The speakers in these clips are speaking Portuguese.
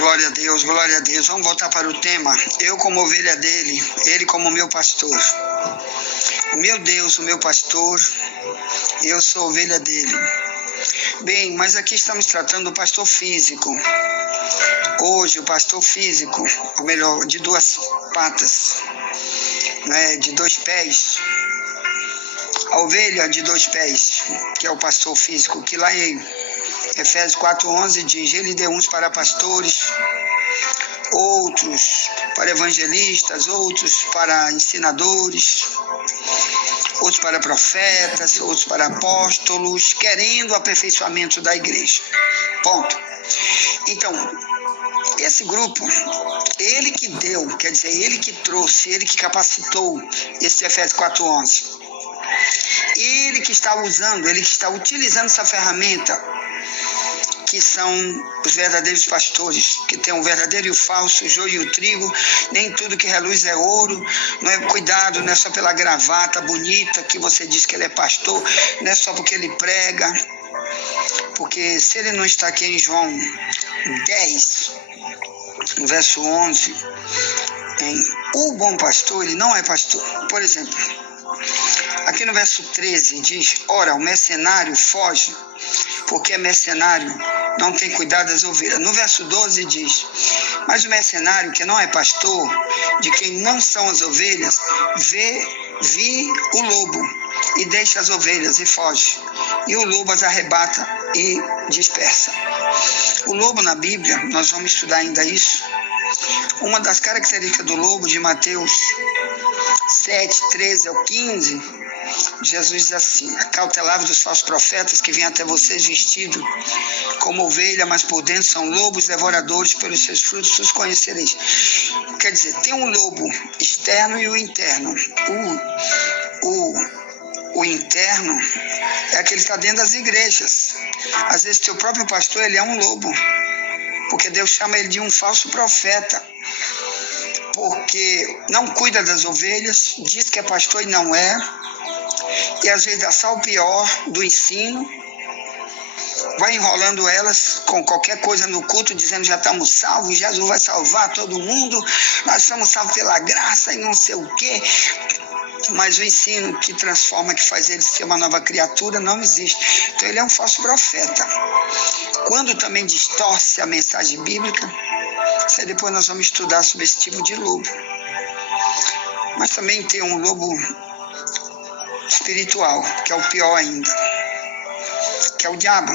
Glória a Deus, glória a Deus. Vamos voltar para o tema. Eu como ovelha dele, ele como meu pastor. O meu Deus, o meu pastor, eu sou ovelha dele. Bem, mas aqui estamos tratando do pastor físico. Hoje o pastor físico, ou melhor, de duas patas, né, de dois pés. A ovelha de dois pés, que é o pastor físico, que lá em Efésios 4:11 diz: ele deu uns para pastores, outros para evangelistas, outros para ensinadores, outros para profetas, outros para apóstolos, querendo o aperfeiçoamento da igreja. Ponto. Então, esse grupo, ele que deu, quer dizer, ele que trouxe, ele que capacitou esse Efésios 4:11. Ele que está usando, ele que está utilizando essa ferramenta, que são os verdadeiros pastores, que tem o verdadeiro e o falso, o joio e o trigo. Nem tudo que reluz é ouro. Não é, cuidado, não é só pela gravata bonita que você diz que ele é pastor, não é só porque ele prega, porque se ele não está aqui em João 10, no verso 11, o bom pastor, ele não é pastor. Por exemplo, aqui no verso 13 diz: ora, o mercenário foge, porque é mercenário, não tem cuidado das ovelhas. No verso 12 diz: mas o mercenário, que não é pastor, de quem não são as ovelhas, vi o lobo, e deixa as ovelhas e foge, e o lobo as arrebata e dispersa. O lobo na Bíblia, nós vamos estudar ainda isso. Uma das características do lobo, de Mateus 7:13-15, Jesus diz assim: acautelai-vos dos falsos profetas que vêm até vocês vestidos como ovelha, mas por dentro são lobos devoradores, pelos seus frutos os conhecereis. Quer dizer, tem um lobo externo e o interno. O interno é aquele que está dentro das igrejas. Às vezes teu próprio pastor, ele é um lobo, porque Deus chama ele de um falso profeta, porque não cuida das ovelhas, diz que é pastor e não é, e às vezes dá só o pior do ensino, vai enrolando elas com qualquer coisa no culto, dizendo: já estamos salvos, Jesus vai salvar todo mundo, nós somos salvos pela graça e não sei o quê. Mas o ensino que transforma, que faz ele ser uma nova criatura, não existe. Então ele é um falso profeta. Quando também distorce a mensagem bíblica, isso aí depois nós vamos estudar sobre esse tipo de lobo. Mas também tem um lobo espiritual, que é o pior ainda, que é o diabo.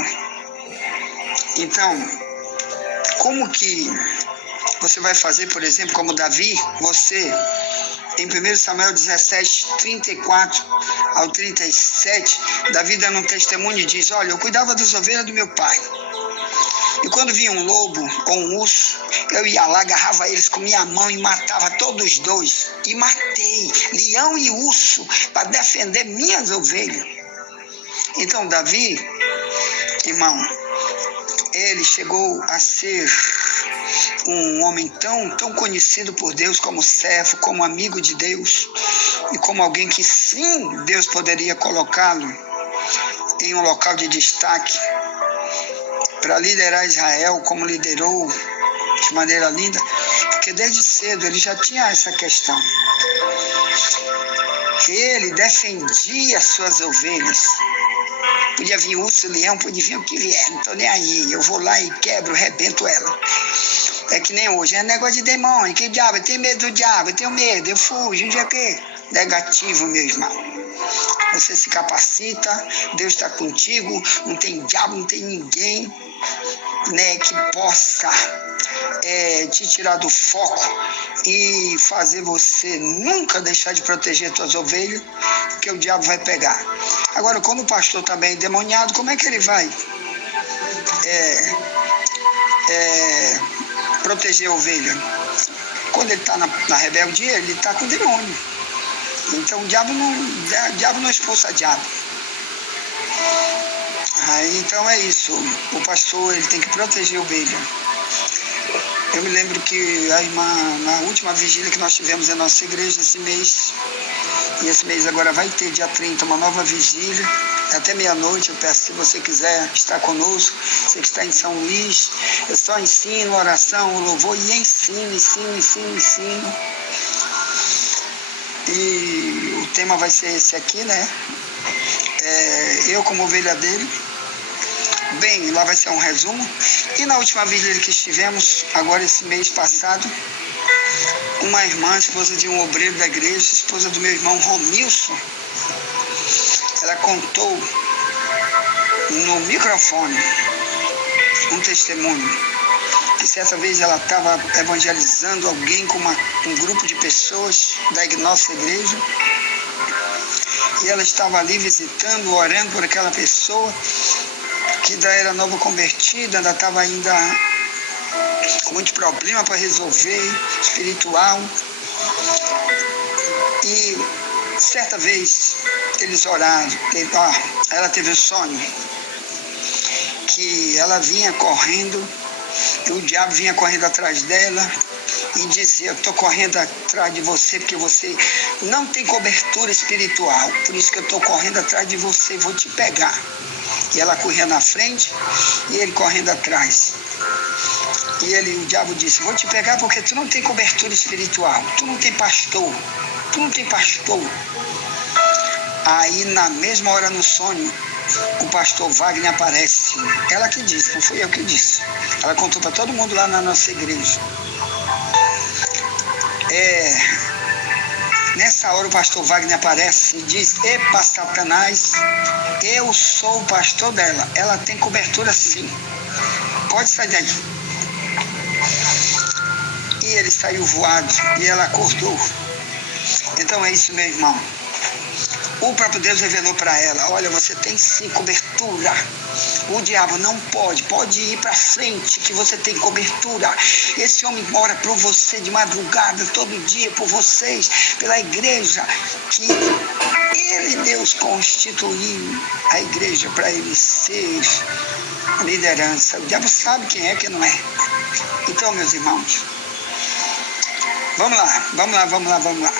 Então, como que você vai fazer, por exemplo, como Davi? Você, em 1 Samuel 17:34-37, Davi dando um testemunho diz: olha, eu cuidava das ovelhas do meu pai, e quando vinha um lobo ou um urso, eu ia lá, agarrava eles com minha mão e matava todos os dois. E matei leão e urso para defender minhas ovelhas. Então Davi, irmão, ele chegou a ser um homem tão conhecido por Deus como servo, como amigo de Deus, e como alguém que sim, Deus poderia colocá-lo em um local de destaque para liderar Israel, como liderou de maneira linda, porque desde cedo ele já tinha essa questão. Ele defendia suas ovelhas. Podia vir urso, leão, podia vir o que vier, não estou nem aí, eu vou lá e quebro, rebento ela. É que nem hoje, é negócio de demônio, que diabo, eu tenho medo do diabo, eu tenho medo, eu fujo, não é que negativo, meu irmão. Você se capacita, Deus está contigo, não tem diabo, não tem ninguém, né, que possa te tirar do foco e fazer você nunca deixar de proteger suas ovelhas, porque o diabo vai pegar. Agora, quando o pastor está bem endemoniado, como é que ele vai proteger a ovelha? Quando ele está na rebeldia, ele está com o demônio. Então o diabo não expulsa diabo. Então é isso. O pastor, ele tem que proteger a ovelha. Eu me lembro que a irmã, na última vigília que nós tivemos em nossa igreja esse mês, E esse mês agora vai ter, dia 30, uma nova vigília, até meia-noite. Eu peço, se você quiser estar conosco, você que está em São Luís, eu só ensino, oração, louvor e ensino. E o tema vai ser esse aqui, né? Eu como ovelha dele. Bem, lá vai ser um resumo. E na última vigília que estivemos, agora esse mês passado, uma irmã, esposa de um obreiro da igreja, esposa do meu irmão Romilson, ela contou no microfone um testemunho, que certa vez ela estava evangelizando alguém com um grupo de pessoas da nossa igreja, e ela estava ali visitando, orando por aquela pessoa, que ainda era nova convertida, ainda estava com muito problema para resolver, espiritual. E certa vez eles oraram, ela teve um sonho, que ela vinha correndo, e o diabo vinha correndo atrás dela, e dizia: eu estou correndo atrás de você, porque você não tem cobertura espiritual, por isso que eu estou correndo atrás de você, vou te pegar. E ela corria na frente, e ele correndo atrás. E o diabo disse: vou te pegar porque tu não tem cobertura espiritual, tu não tem pastor. Aí na mesma hora no sonho, o pastor Wagner aparece. Ela que disse, não fui eu que disse. Ela contou para todo mundo lá na nossa igreja. Nessa hora o pastor Wagner aparece e diz: epa, Satanás, eu sou o pastor dela, ela tem cobertura sim, pode sair daí. E ele saiu voado, e ela acordou. Então é isso, meu irmão. O próprio Deus revelou para ela: olha, você tem sim cobertura. O diabo não pode ir para frente, que você tem cobertura. Esse homem mora por você de madrugada, todo dia, por vocês, pela igreja, que Deus constituiu a igreja para ele ser a liderança. O diabo sabe quem é, quem não é. Então, meus irmãos, vamos lá.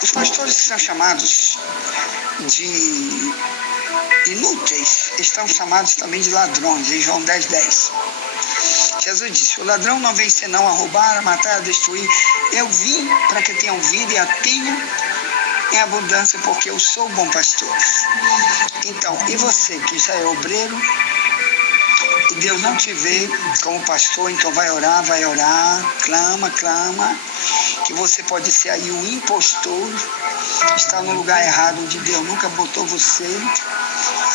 Os pastores que são chamados de inúteis estão chamados também de ladrões, em João 10:10. Jesus disse: o ladrão não vem senão a roubar, a matar, a destruir. Eu vim para que tenham vida e a tenham em abundância, porque eu sou o bom pastor. Então, e você que já é obreiro, e Deus não te vê como pastor, então vai orar, clama, que você pode ser aí um impostor, está no lugar errado onde Deus nunca botou você,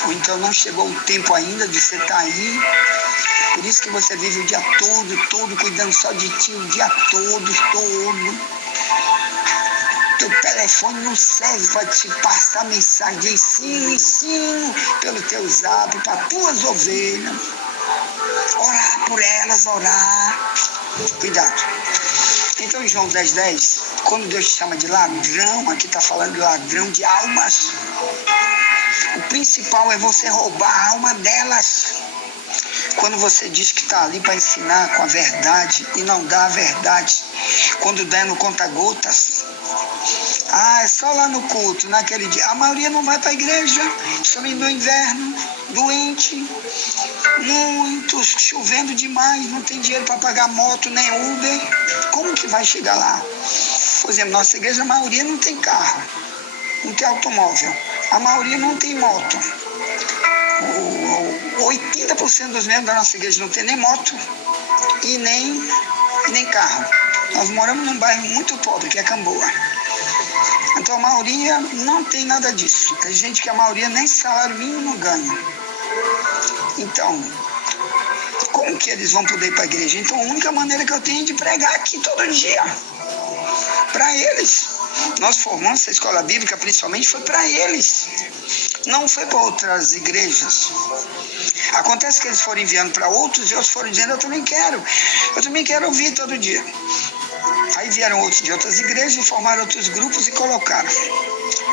ou então não chegou o tempo ainda de você estar aí. Por isso que você vive o dia todo cuidando só de ti, o dia todo. Teu telefone não serve para te passar mensagem de ensino pelo teu zap para tuas ovelhas. Orar por elas, cuidado. Então em João 10:10, quando Deus te chama de ladrão, aqui está falando de ladrão de almas. O principal é você roubar a alma delas. Quando você diz que está ali para ensinar com a verdade e não dá a verdade, quando dá no conta-gotas, é só lá no culto, naquele dia. A maioria não vai para a igreja, somente no inverno, doente, muitos, chovendo demais, não tem dinheiro para pagar moto nem Uber. Como que vai chegar lá? Por exemplo, nossa igreja, a maioria não tem carro, não tem automóvel, a maioria não tem moto. 80% dos membros da nossa igreja não tem nem moto e nem carro. Nós moramos num bairro muito pobre, que é Camboa. Então a maioria não tem nada disso. Tem gente que a maioria nem salário mínimo ganha. Então, como que eles vão poder ir para a igreja? Então a única maneira que eu tenho é de pregar aqui todo dia. Para eles. Nós formamos essa escola bíblica principalmente foi para eles. Não foi para outras igrejas. Acontece que eles foram enviando para outros e outros foram dizendo: eu também quero ouvir todo dia. Aí vieram outros de outras igrejas e formaram outros grupos e colocaram.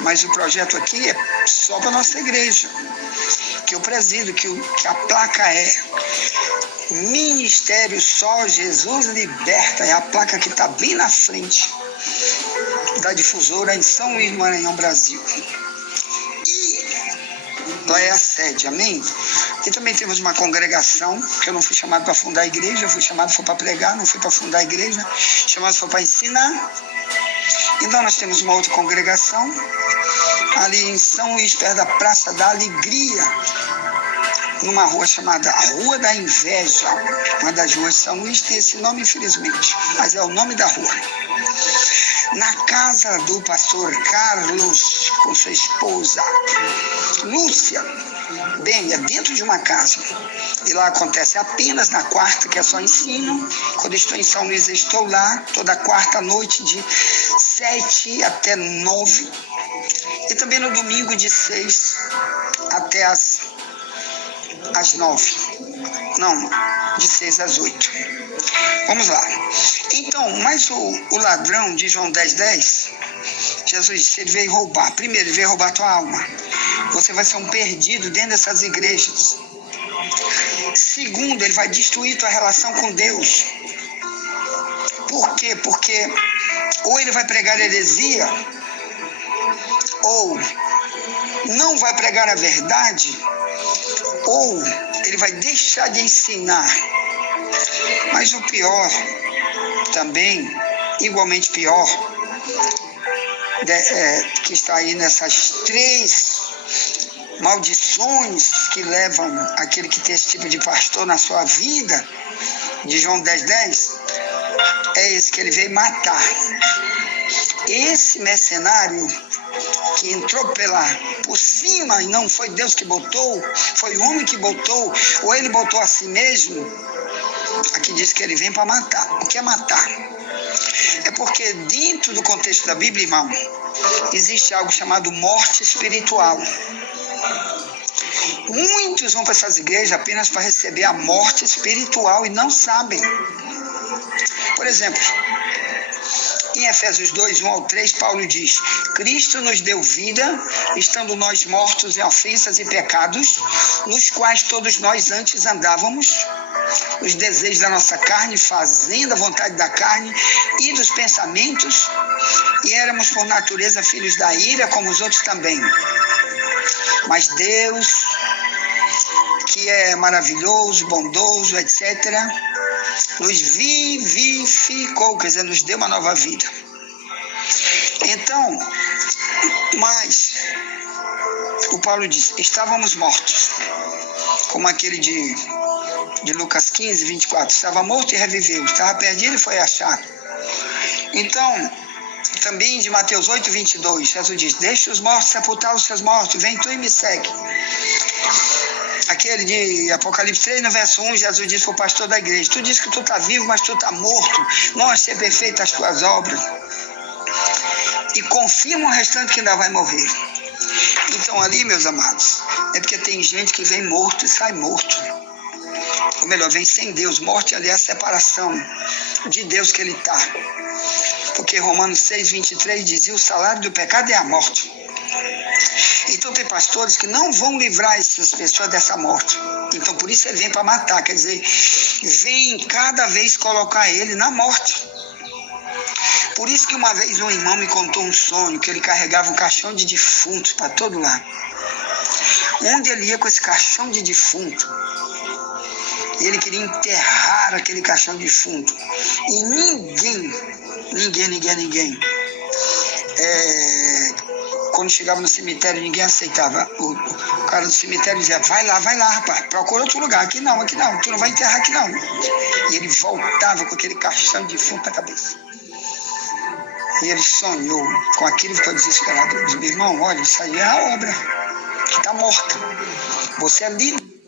Mas o projeto aqui é só para a nossa igreja, que eu presido, que a placa é Ministério Só Jesus Liberta, é a placa que está bem na frente. da Difusora em São Luís do Maranhão, Brasil. E lá é a sede, amém? E também temos uma congregação, que eu não fui chamado para fundar a igreja, fui chamado para pregar, não fui para fundar a igreja, chamado foi para ensinar. Então nós temos uma outra congregação, ali em São Luís, perto da Praça da Alegria, numa rua chamada Rua da Inveja. Uma das ruas de São Luís tem esse nome, infelizmente, mas é o nome da rua. Na casa do pastor Carlos, com sua esposa Lúcia, bem, é dentro de uma casa. E lá acontece apenas na quarta, que é só ensino. Quando estou em São Luís, eu estou lá toda quarta noite, de 7 até 9. E também no domingo, de 6 até as 9. Não, de 6 às 8. Vamos lá. Então, mas o ladrão de João 10:10, Jesus disse, ele veio roubar. Primeiro, ele veio roubar a tua alma. Você vai ser um perdido dentro dessas igrejas. Segundo, ele vai destruir tua relação com Deus. Por quê? Porque ou ele vai pregar heresia, ou não vai pregar a verdade, ou ele vai deixar de ensinar. Mas o pior, também, igualmente pior, que está aí nessas 3 maldições que levam aquele que tem esse tipo de pastor na sua vida, de João 10:10, é esse que ele veio matar. Esse mercenário que entrou por cima, e não foi Deus que botou, foi o homem que botou, ou ele botou a si mesmo. Aqui diz que ele vem para matar. O que é matar? É porque dentro do contexto da Bíblia, irmão, existe algo chamado morte espiritual. Muitos vão para essas igrejas apenas para receber a morte espiritual e não sabem. Por exemplo, em Efésios 2:1-3, Paulo diz, Cristo nos deu vida, estando nós mortos em ofensas e pecados, nos quais todos nós antes andávamos, os desejos da nossa carne, fazendo a vontade da carne e dos pensamentos, e éramos por natureza filhos da ira, como os outros também. Mas Deus, que é maravilhoso, bondoso, etc., nos vivificou, quer dizer, nos deu uma nova vida. Então, mas o Paulo diz, estávamos mortos, como aquele de Lucas 15:24, estava morto e reviveu, estava perdido e foi achado. Então, também de Mateus 8:22, Jesus diz, deixa os mortos sepultar os seus mortos, vem tu e me segue. Aquele de Apocalipse 3:1, Jesus disse para o pastor da igreja, tu diz que tu está vivo, mas tu está morto, mostra ser perfeita as tuas obras. E confirma o restante que ainda vai morrer. Então ali, meus amados, é porque tem gente que vem morto e sai morto. Ou melhor, vem sem Deus. Morte ali é a separação de Deus que ele está. Porque Romanos 6:23 dizia, o salário do pecado é a morte. Então tem pastores que não vão livrar essas pessoas dessa morte. Então por isso ele vem para matar, quer dizer, vem cada vez colocar ele na morte. Por isso que uma vez um irmão me contou um sonho, que ele carregava um caixão de defuntos para todo lado. Onde ele ia com esse caixão de defunto, ele queria enterrar aquele caixão de defunto. E ninguém, quando chegava no cemitério, ninguém aceitava. O cara do cemitério dizia, vai lá, rapaz, procura outro lugar, aqui não, tu não vai enterrar aqui não. E ele voltava com aquele caixão de defunto na cabeça. E ele sonhou com aquilo, ficou desesperado. Ele disse, meu irmão, olha, isso aí é a obra que está morta. Você é líder.